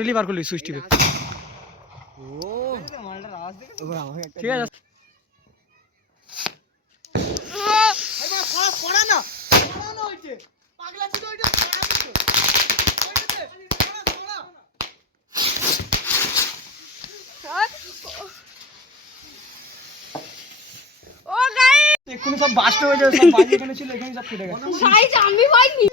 Rally বার করলি switch টিপে। ও মালটার আওয়াজ দেখে ঠিক আছে। এই মা পড়া না হইছে পাগলা ছিল ওইটা পড়া দিছে ওইটাতে পড়া ও গাইস এক্ষুনি সব বাস্ট হয়ে যাবে, সব বাজি এখানে ছিল এখানে সব ফুটে গেছে গাইস। আমি পাইনি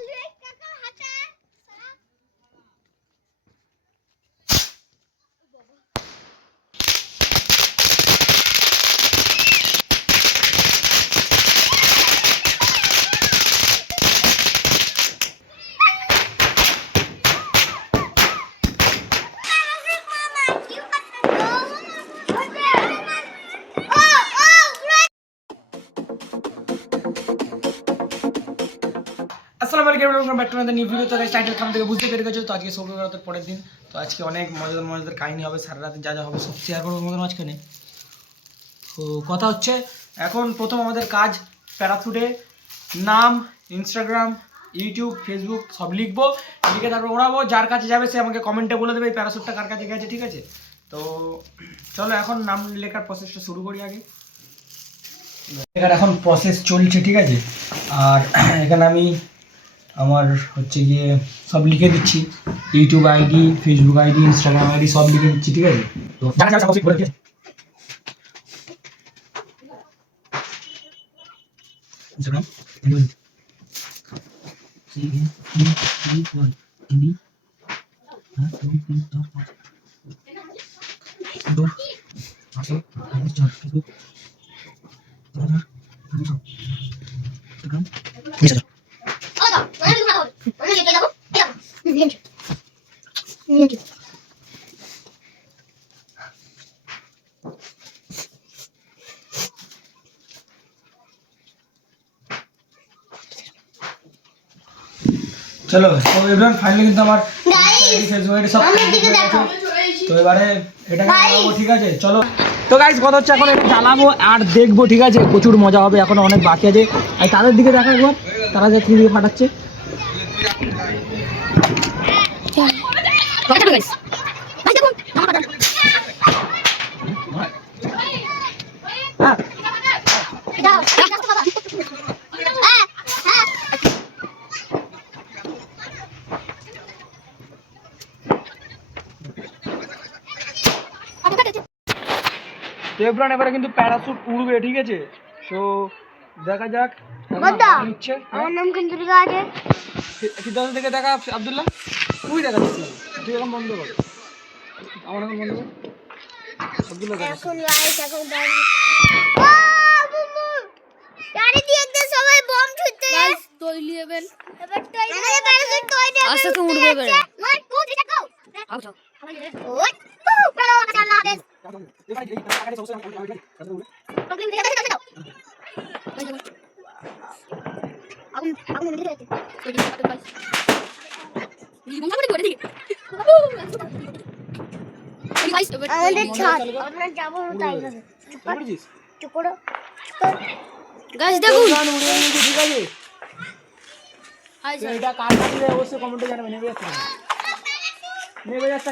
আসসালামু আলাইকুম welcome back to another new video. তো গাইস টাইটেল কাম থেকে বুঝতে পেরে গেছো, তো আজকে সবে রাতের পরের দিন। তো আজকে অনেক মজাদার কাহিনী হবে, সারা রাতে যা যা হবে সব শেয়ার করবো তোমাদের মাঝখানে। তো কথা হচ্ছে এখন প্রথম আমাদের কাজ প্যারাশুটে নাম, ইনস্টাগ্রাম, ইউটিউব, ফেসবুক সব লিখবো, লিখে তারপর ওড়াবো। যার কাছে যাবে সে আমাকে কমেন্টে বলে দেবে এই প্যারাশুটটা কার কাছে গেছে, ঠিক আছে? তো চলো এখন নাম লেখার প্রসেসটা শুরু করি। আগে এখন প্রসেস চলছে, ঠিক আছে? আর এখানে আমি আমার হচ্ছে গিয়ে সব লিখে দিচ্ছি, YouTube ID, Facebook ID, Instagram ID সব লিখে দিচ্ছি, ঠিক আছে? তো চলো, তো এভরিওয়ান ফাইনালি কিন্তু আমার ফেসবুকে সব তো এবারে এটা জ্বালাবো, ঠিক আছে? চলো তো গাইস কথা হচ্ছে এখন এটা জ্বালাবো আর দেখবো, ঠিক আছে? প্রচুর মজা হবে, এখন অনেক বাকি আছে। আর তাদের দিকে দেখা একবার, তারা যে কি দিয়ে ফাটাচ্ছে। এভরিওয়ান এবারে কিন্তু প্যারাশুট উড়বে, ঠিক আছে? তো দেখা যাক। আমার নাম কিন্তু লেখা আছে সিদ্ধান্ত থেকে দেখা। আব্দুল্লাহ তুই দেখা, তুই এখন বন্ধ কর, আমার এখন বন্ধ কর। আব্দুল্লাহ এখন গাইস এখন চারিদিকে সবাই বম ছুটছে গাইস, তৈরি হবেন এবার তৈরি আমাদের প্যারাশুট তৈরি হবে। আচ্ছা তো উড়বে এবারে 1 2 3 গো আও যাও ওই চলো আল্লাহ হাফেজ। এটা কার কাছে অবশ্যই কমেন্টে জানাবেন। নেবে যাচ্ছে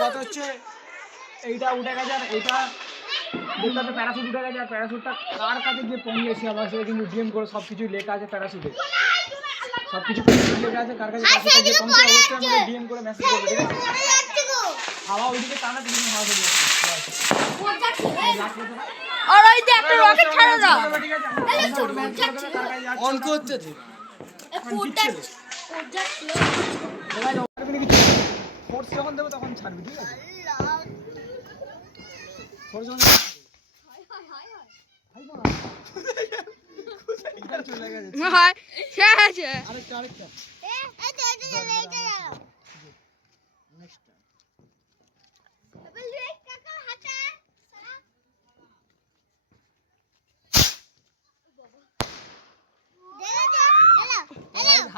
কথা হচ্ছে এইটা উঠে গেছে। আর এইটা দেখতে প্যারাশুট উঠে গেছে। আর প্যারাশুটটা কার কাছে গিয়ে পৌঁছেছে আমার সাথে কিন্তু ডিএম করে সব কিছু লেখা আছে প্যারাশুটে, সব কিছু লেখা আছে। কার কাছে প্যারাশুটটা গিয়ে পৌঁছে অবশ্যই আমাকে ডিএম করে মেসেজ করবে, ঠিক আছে? হাওয়া ওইদিকে টানা তুমি হাওয়া চলে যাচ্ছে আর ওই যে একটা রকেট ছাড়ো না, ঠিক আছে? অন করতে দে ফোর্স যখন দেবো তখন ছাড়বি, ঠিক আছে? ফোর্স যখন চলে গেছে। আরেকটা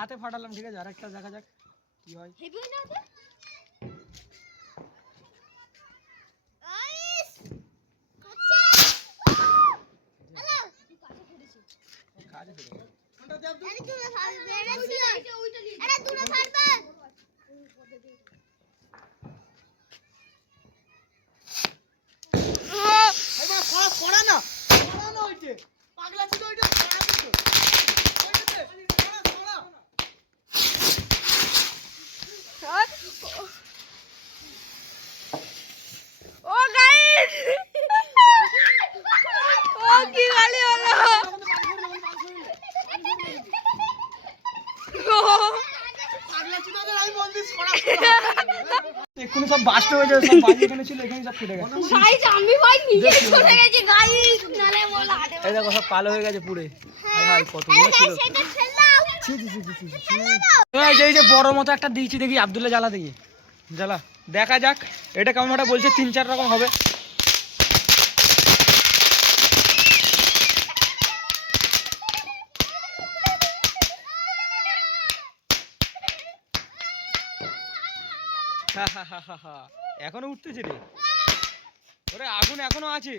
হাতে ফাটালাম, ঠিক আছে, আরেকটা দেখা যাক কি হয়। এক্ষুনি সব বাস্ট হয়ে যাবে, সব বাজি এখানে ছিল, এখানে সব ফেটে গেছে। গাইস আমি ভাই নিজে চলে গেছি গাইস, নালে বলা হাতে। এই দেখো সব কালো হয়ে গেছে পুরে। হাই হাই কতগুলো ছিল। এই যে বড় মতো একটা দিয়েছি, দেখি আব্দুল্লাহ জ্বালা, দেখি জ্বালা, দেখা যাক এটা কেমন। ওটা বলছে 3-4 রকম হবে। এখনো উঠতেছে রে, ওরে আগুন এখনো আছে,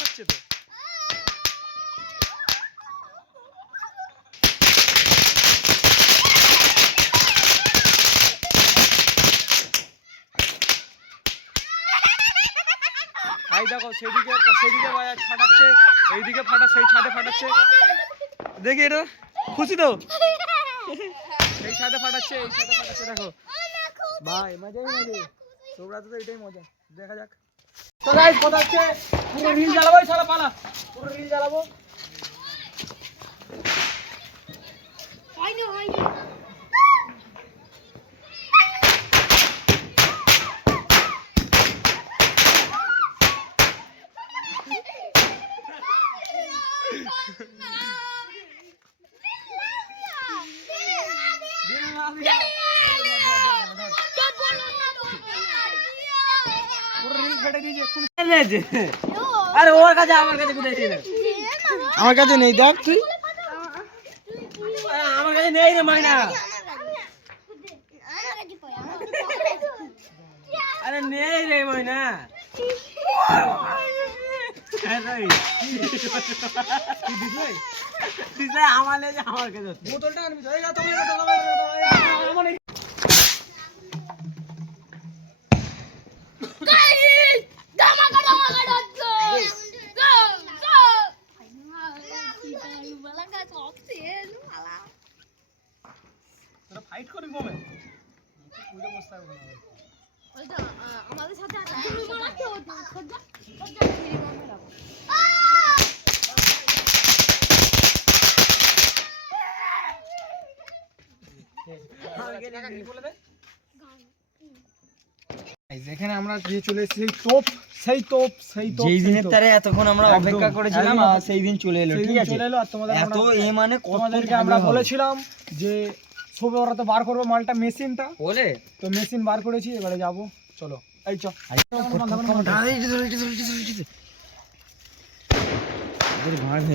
হচ্ছে তো। এই দেখো সেদিকে ফাটাচ্ছে, এইদিকে সেই ছাদে ফাটাচ্ছে, দেখি এটা খুশি তো, এই ছাদে ফাটাচ্ছে, এই ছাদে ফাটাচ্ছে, দেখো ভাই মজাই মজা, তোমরা তো এটাই মজা। দেখা যাক তো গাইস, কথা হচ্ছে পুরো রিল জ্বালাবো, শালা পালা, পুরো রিল জ্বালাবো। হয়নি আরে ওর কাছে, আমার কাছে কোথায় ছিল? আমার কাছে নেই, দেখ তুই, আমার কাছে নেই রে মাইনা। আরে নেই রে মাইনা, আমার কাছে বোতলটা আনবি তো। ফাইট করবি কমে, আমাদের সাথে যেখানে আমরা গিয়ে চলে এসেছি, সেই তোপ যেই দিনের তারে এতক্ষণ আমরা অপেক্ষা করেছিলাম, আর সেই দিন চলে এলো। ঠিক আছে, চলে এলো। আর তোমাদের এত মানে তোমাদেরকে আমরা বলেছিলাম যে সবে ওরা তো বার করবো মালটা, মেশিনটা বলে, তো মেশিন বার করেছি, এবারে যাবো, চলো এই চ।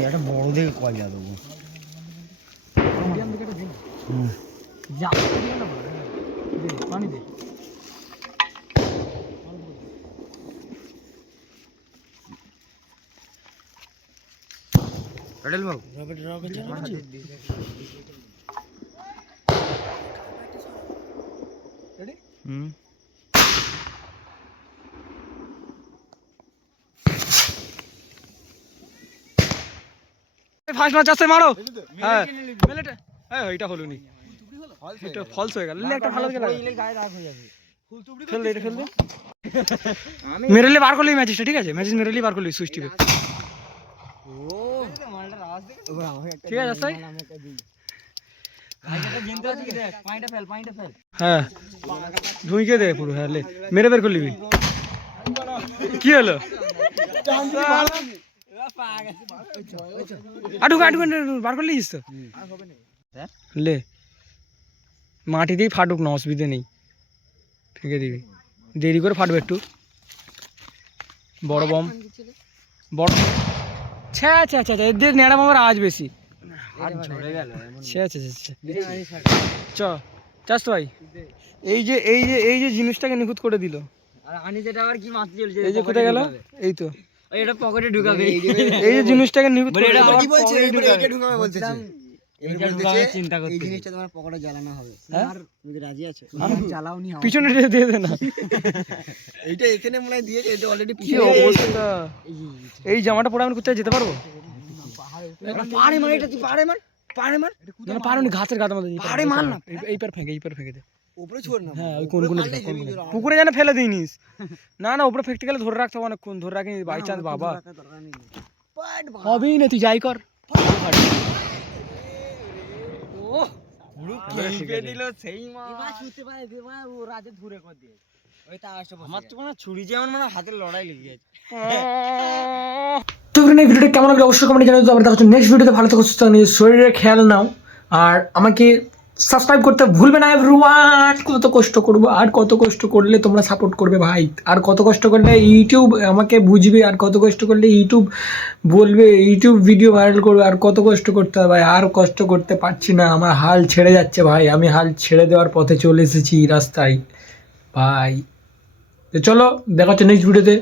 একটা বড় দেখে কয়লা দেবো, পানি দে। পটেল বাবু রেডি? ফার্স্ট ম্যাচ আছে, মারো। হ্যাঁ মেলেটে, হ্যাঁ এটা হলো নি, এটা ফলস হয়ে গেল। একটা ভালো গেল, গায়ে রাগ হয়ে যাবে। ফেল দে, ফেল দে, মেরেলে বার করলি ম্যাচটা, ঠিক আছে, ম্যাচ মেরেলি বার করলি সুইচ টিপে। ঠিক আছে তাই, হ্যাঁ ধুইকে দে পুরো, হ্যাঁ লে মেরে বের করলি। কি হলো? আটু বার করলি তো, লে মাটি দিয়ে ফাটুক না, অসুবিধা নেই, ঠিক আছে, দিবি দেরি করে ফাটবে একটু। বড় বম, বড়, আচ্ছা এদের নেড়া মামার আওয়াজ বেশি, হাত ঝরে গেল সে আছে চ চাস তো ভাই এই যে জিনিসটাকে নিখুঁত করে দিল। আর আনি যেটা আবার কি মাছ চলছে এই যে কোথায় গেল? এই তো এটা পকেটে ঢুকাবে এই যে জিনিসটাকে নিখুঁত করে এটা দিল। কি বলছে এটা ঢুকাবে বলতেছে এইটা ঢুকাবে চিন্তা করতে এই জিনিসটা তোমার পকেটে জ্বালানো হবে হ্যাঁ? আর তুমি রাজি আছো জ্বালাওনি পিছনে দিয়ে দে না। এইটা এখানে মনে হয় দিয়েছে এটা অলরেডি কি অবস্থা! এই জামাটা পরে আমি কোথায় যেতে পারবো? পাড়ে মার এটা তুই পাড়ে মার না পারো নি, ঘাসের গাদা মধ্যে পাড়ে মার না। এই পার ফেঁকে দে। উপরে ছোড় না হ্যাঁ ওই কোন পুকুরে যেন ফেলে দিইনিস। না উপরে ফেঁকতে গেলে ধরে রাখতে হবে অনেকক্ষণ, ধরে রাখিনি বাই চান্স বাবা হবেই না, তুই যাই কর। সেই মাছ ছুটতে পারে ও রাতে ধরে কর দিয়ে ওইটা আসে আমার তো মনে ছুরি যেমন মানে হাতের লড়াই লেগে গেছে। তো ফ্রেন্ড এই ভিডিওটা কেমন লাগলো অবশ্যই কমেন্টে জানাও। তো আবার দেখা হচ্ছে নেক্সট ভিডিওতে। ভালো থেকো, সুস্থ থাকো, নিজের শরীরের খেয়াল নাও আর আমাকে সাবস্ক্রাইব করতে ভুলবে না এভরিওয়ান। কত কষ্ট করবো আর কত কষ্ট করলে তোমরা সাপোর্ট করবে ভাই, আর কত কষ্ট করলে ইউটিউব আমাকে বুঝবে, আর কত কষ্ট করলে ইউটিউব বলবে, ইউটিউব ভিডিও ভাইরাল করবে, আর কত কষ্ট করতে হবে ভাই। আর কষ্ট করতে পারছি না, আমার হাল ছেড়ে যাচ্ছে ভাই, আমি হাল ছেড়ে দেওয়ার পথে চলে এসেছি রাস্তায় ভাই। তো চলো দেখা হচ্ছে নেক্সট ভিডিওতে।